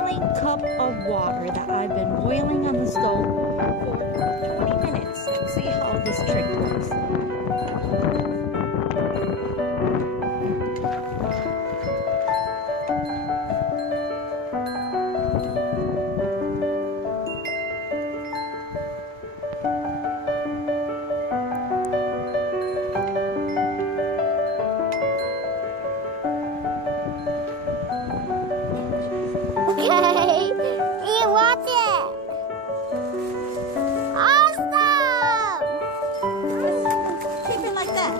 boiling cup of water that I've been boiling on the stove for 20 minutes. Let's see how this trick works. Okay, you watch it. Awesome! Keep it like that.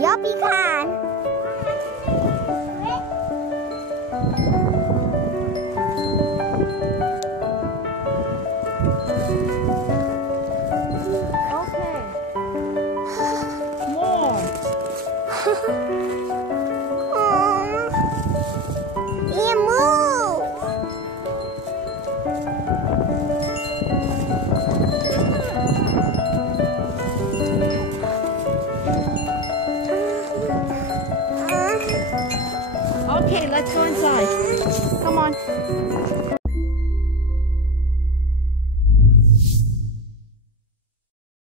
Yup, you can. Okay. More. You move. Okay, let's go inside. Come on.